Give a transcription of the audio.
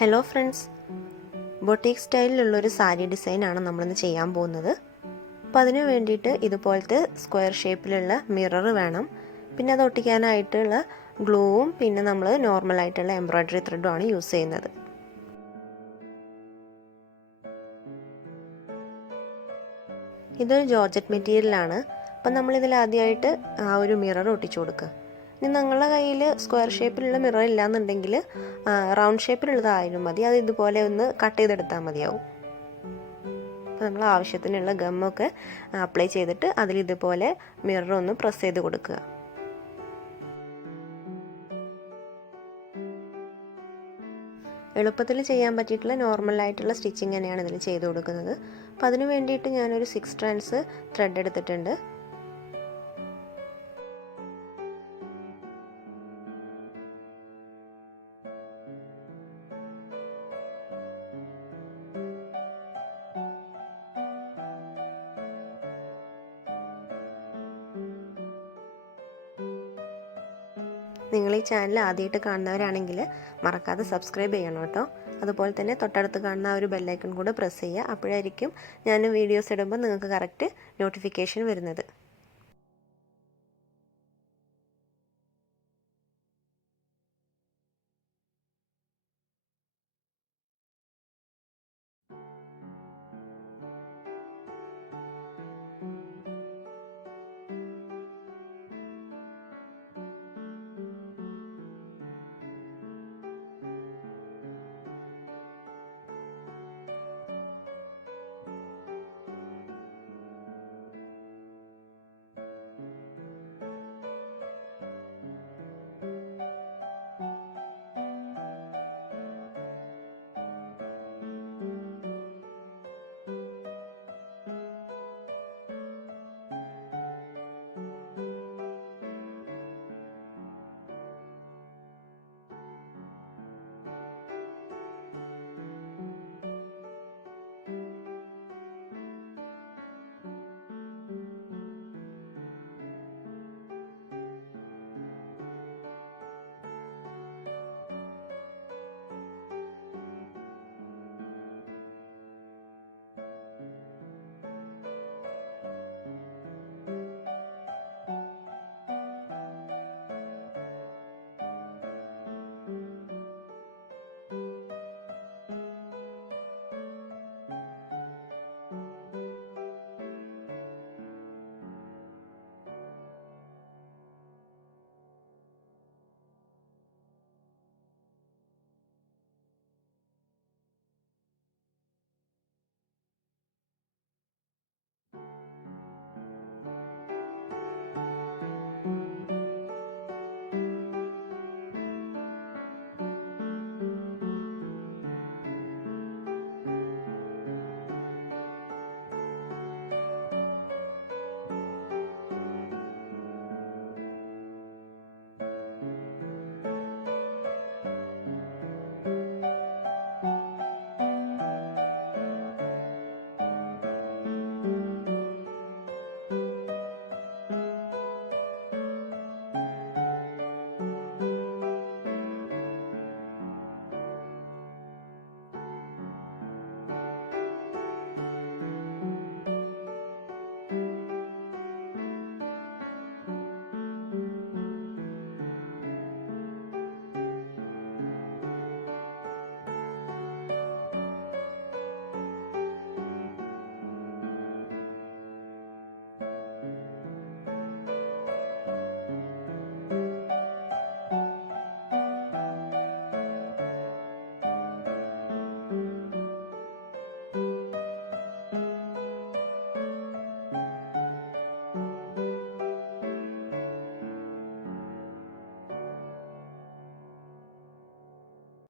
Hello friends, boutique സ്റ്റൈലിലുള്ളൊരു sari ഡിസൈനാണ് നമ്മളിന്ന് ചെയ്യാൻ പോകുന്നത്. അപ്പോൾ അതിന് വേണ്ടിയിട്ട് ഇതുപോലത്തെ സ്ക്വയർ ഷേപ്പിലുള്ള മിറർ വേണം. പിന്നെ അത് ഒട്ടിക്കാനായിട്ടുള്ള ഗ്ലൂവും പിന്നെ നമ്മൾ നോർമലായിട്ടുള്ള എംബ്രോയ്ഡറി ത്രെഡുമാണ് യൂസ് ചെയ്യുന്നത്. ഇതൊരു ജോർജറ്റ് മെറ്റീരിയലാണ്. അപ്പം നമ്മളിതിൽ ആദ്യമായിട്ട് ആ ഒരു മിറർ ഒട്ടിച്ചു കൊടുക്കുക. ഇനി നിങ്ങളുടെ കയ്യിൽ സ്ക്വയർ ഷേപ്പിലുള്ള മിറർ ഇല്ലയെന്നുണ്ടെങ്കിൽ റൗണ്ട് ഷേപ്പിലുള്ളതായാലും മതി. അത് ഇതുപോലെ ഒന്ന് കട്ട് ചെയ്തെടുത്താൽ മതിയാവും. അപ്പോൾ നമ്മൾ ആവശ്യത്തിനുള്ള ഗമ്മൊക്കെ അപ്ലൈ ചെയ്തിട്ട് അതിലിതുപോലെ മിറർ ഒന്ന് പ്രസ് ചെയ്ത് കൊടുക്കുക. എളുപ്പത്തിൽ ചെയ്യാൻ പറ്റിയിട്ടുള്ള നോർമലായിട്ടുള്ള സ്റ്റിച്ചിങ് തന്നെയാണ് ഇതിൽ ചെയ്ത് കൊടുക്കുന്നത്. അപ്പോൾ അതിന് വേണ്ടിയിട്ട് ഞാനൊരു 6 strands ത്രെഡ് എടുത്തിട്ടുണ്ട്. നിങ്ങൾ ഈ ചാനൽ ആദ്യമായിട്ട് കാണുന്നവരാണെങ്കിൽ മറക്കാതെ സബ്സ്ക്രൈബ് ചെയ്യണം കേട്ടോ. അതുപോലെ തന്നെ തൊട്ടടുത്ത് കാണുന്ന ആ ഒരു ബെല്ലൈക്കൺ കൂടെ പ്രസ് ചെയ്യുക. അപ്പോഴായിരിക്കും ഞാൻ വീഡിയോസ് ഇടുമ്പോൾ നിങ്ങൾക്ക് കറക്റ്റ് നോട്ടിഫിക്കേഷൻ വരുന്നത്.